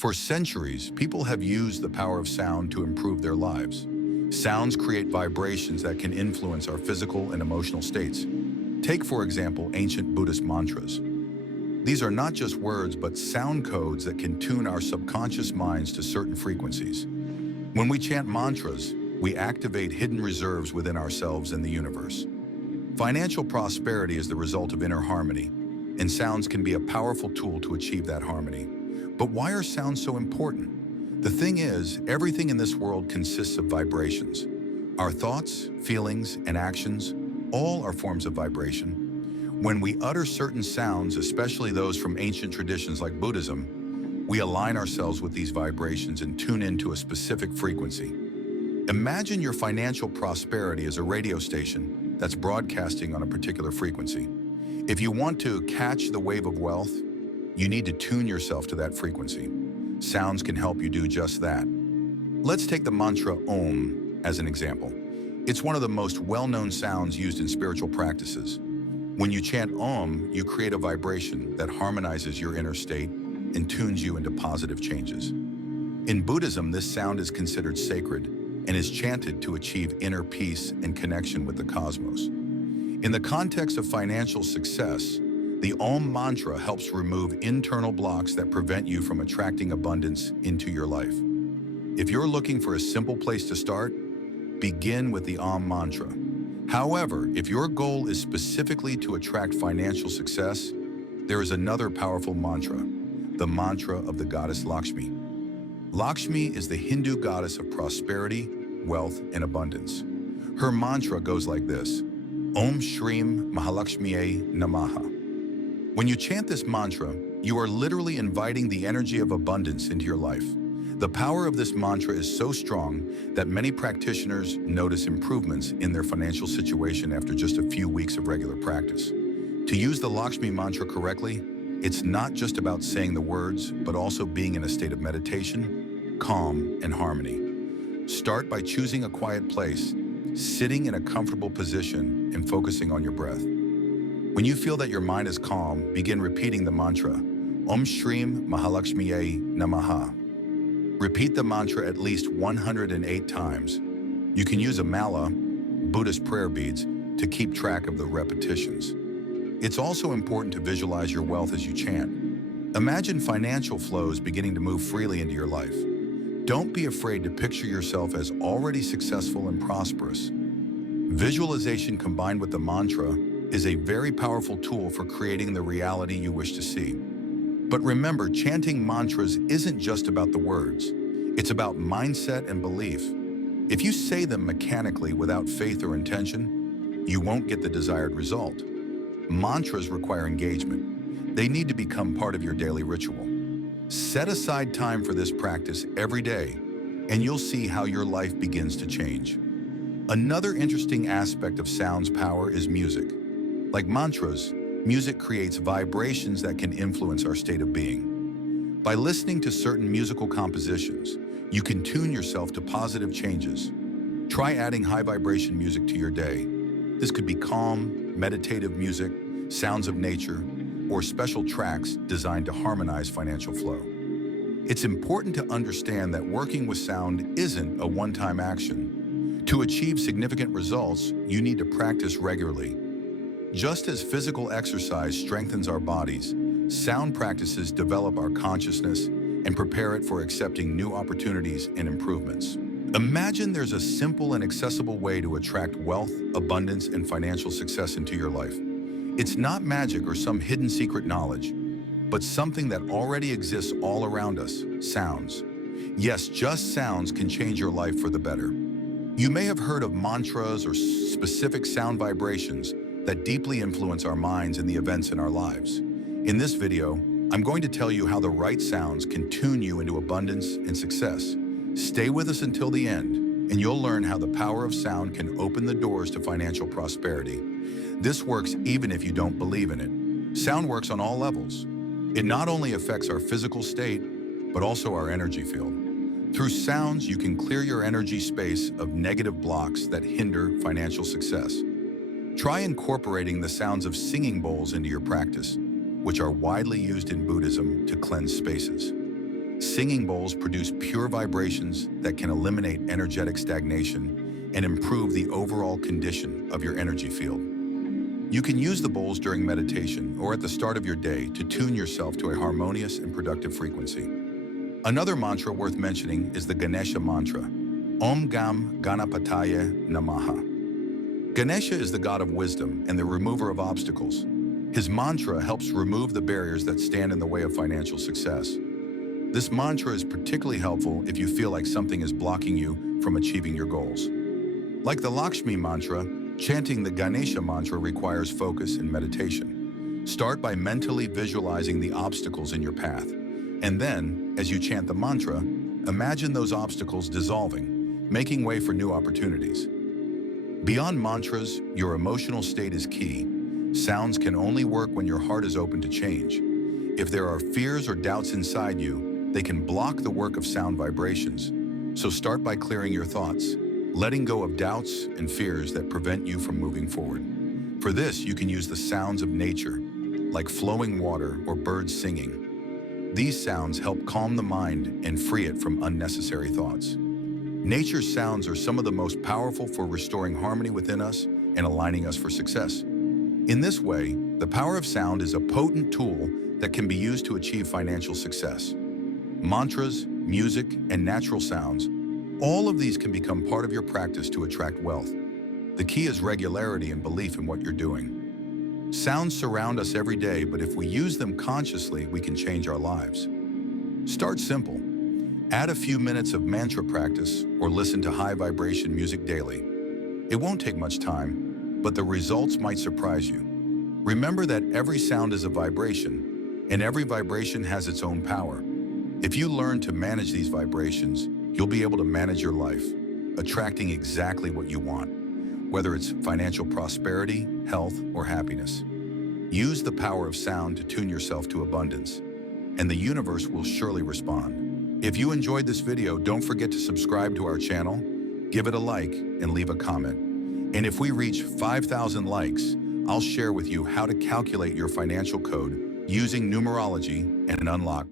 For centuries, people have used the power of sound to improve their lives. Sounds create vibrations that can influence our physical and emotional states. Take, for example, ancient Buddhist mantras. These are not just words, but sound codes that can tune our subconscious minds to certain frequencies. When we chant mantras, we activate hidden reserves within ourselves and the universe. Financial prosperity is the result of inner harmony, and sounds can be a powerful tool to achieve that harmony. But why are sounds so important? The thing is, everything in this world consists of vibrations. Our thoughts, feelings, and actions all are forms of vibration. When we utter certain sounds, especially those from ancient traditions like Buddhism, we align ourselves with these vibrations and tune into a specific frequency. Imagine your financial prosperity as a radio station that's broadcasting on a particular frequency. If you want to catch the wave of wealth, you need to tune yourself to that frequency. Sounds can help you do just that. Let's take the mantra Om as an example. It's one of the most well-known sounds used in spiritual practices. When you chant Om, you create a vibration that harmonizes your inner state and tunes you into positive changes. In Buddhism, this sound is considered sacred and is chanted to achieve inner peace and connection with the cosmos. In the context of financial success, the Om mantra helps remove internal blocks that prevent you from attracting abundance into your life. If you're looking for a simple place to start, begin with the Om mantra. However, if your goal is specifically to attract financial success, there is another powerful mantra, the mantra of the goddess Lakshmi. Lakshmi is the Hindu goddess of prosperity, wealth, and abundance. Her mantra goes like this: Om Shrim Mahalakshmiye Namaha. When you chant this mantra, you are literally inviting the energy of abundance into your life. The power of this mantra is so strong that many practitioners notice improvements in their financial situation after just a few weeks of regular practice. To use the Lakshmi mantra correctly, it's not just about saying the words, but also being in a state of meditation, calm, and harmony. Start by choosing a quiet place, sitting in a comfortable position, and focusing on your breath. When you feel that your mind is calm, begin repeating the mantra, Om Shrim Mahalakshmiye Namaha. Repeat the mantra at least 108 times. You can use a mala, Buddhist prayer beads, to keep track of the repetitions. It's also important to visualize your wealth as you chant. Imagine financial flows beginning to move freely into your life. Don't be afraid to picture yourself as already successful and prosperous. Visualization combined with the mantra is a very powerful tool for creating the reality you wish to see. But remember, chanting mantras isn't just about the words. It's about mindset and belief. If you say them mechanically without faith or intention, you won't get the desired result. Mantras require engagement. They need to become part of your daily ritual. Set aside time for this practice every day, and you'll see how your life begins to change. Another interesting aspect of sound's power is music. Like mantras, music creates vibrations that can influence our state of being. By listening to certain musical compositions, you can tune yourself to positive changes. Try adding high vibration music to your day. This could be calm, meditative music, sounds of nature, or special tracks designed to harmonize financial flow. It's important to understand that working with sound isn't a one-time action. To achieve significant results, you need to practice regularly. Just as physical exercise strengthens our bodies, sound practices develop our consciousness and prepare it for accepting new opportunities and improvements. Imagine there's a simple and accessible way to attract wealth, abundance, and financial success into your life. It's not magic or some hidden secret knowledge, but something that already exists all around us, sounds. Yes, just sounds can change your life for the better. You may have heard of mantras or specific sound vibrations that deeply influence our minds and the events in our lives. In this video, I'm going to tell you how the right sounds can tune you into abundance and success. Stay with us until the end, and you'll learn how the power of sound can open the doors to financial prosperity. This works even if you don't believe in it. Sound works on all levels. It not only affects our physical state, but also our energy field. Through sounds, you can clear your energy space of negative blocks that hinder financial success. Try incorporating the sounds of singing bowls into your practice, which are widely used in Buddhism to cleanse spaces. Singing bowls produce pure vibrations that can eliminate energetic stagnation and improve the overall condition of your energy field. You can use the bowls during meditation or at the start of your day to tune yourself to a harmonious and productive frequency. Another mantra worth mentioning is the Ganesha mantra, Om Gam Ganapataya Namaha. Ganesha is the god of wisdom and the remover of obstacles. His mantra helps remove the barriers that stand in the way of financial success. This mantra is particularly helpful if you feel like something is blocking you from achieving your goals. Like the Lakshmi mantra, chanting the Ganesha mantra requires focus and meditation. Start by mentally visualizing the obstacles in your path. And then, as you chant the mantra, imagine those obstacles dissolving, making way for new opportunities. Beyond mantras, your emotional state is key. Sounds can only work when your heart is open to change. If there are fears or doubts inside you, they can block the work of sound vibrations. So start by clearing your thoughts, letting go of doubts and fears that prevent you from moving forward. For this, you can use the sounds of nature, like flowing water or birds singing. These sounds help calm the mind and free it from unnecessary thoughts. Nature's sounds are some of the most powerful for restoring harmony within us and aligning us for success. In this way, the power of sound is a potent tool that can be used to achieve financial success. Mantras, music, and natural sounds, all of these can become part of your practice to attract wealth. The key is regularity and belief in what you're doing. Sounds surround us every day, but if we use them consciously, we can change our lives. Start simple. Add a few minutes of mantra practice or listen to high vibration music daily. It won't take much time, but the results might surprise you. Remember that every sound is a vibration, and every vibration has its own power. If you learn to manage these vibrations, you'll be able to manage your life, attracting exactly what you want, whether it's financial prosperity, health, or happiness. Use the power of sound to tune yourself to abundance, and the universe will surely respond. If you enjoyed this video, don't forget to subscribe to our channel, give it a like, and leave a comment. And if we reach 5,000 likes, I'll share with you how to calculate your financial code using numerology and unlock